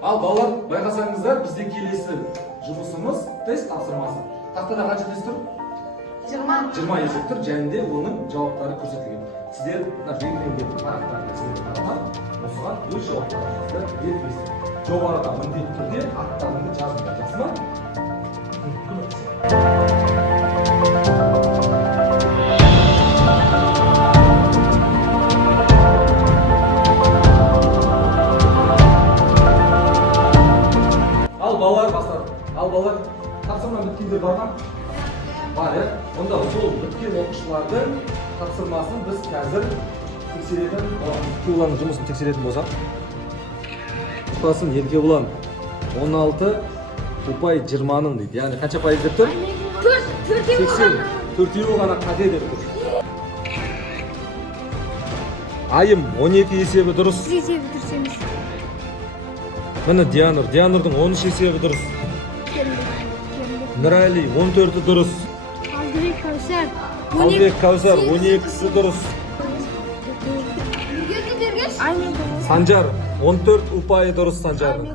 Al балалар, байқасаңыздар, бізде келесі жұмысымыз тест тапсырмасы. Тақтада қанша тест тұр? 20 есеп тұр, және де оның жауаптары көрсетілген. Сіздер белгіленген парақтарды қарап, осыған өз жауаптарыңызды беріңіздер. Жоғарыда міндетті түрде аттарыңды жазыңдар, жақсы ма? Ал балалар бастады. Ал балалар тапсырма біткендер бар ма? Бар, иә? Онда сол біткен оқушылардың тапсырмасын біз қазір тексеретін боламыз. Еркебұланның жұмысын тексеретін болсақ. Ұстасын Еркебұлан 16, ұпай 20-ның дейді. Яғни қанша пайыз деп тұр? 4-еуі ғана қате деп тұр. Айым 12 есебі дұрыс. Есебі дұрыс емес. Міне Дианурдың 13 есебі дұрыс. Нұрәли 14-і дұрыс. Қалбек Кәусар 12-сі дұрыс. Санжар 14 ұпайы дұрыс Санжардың.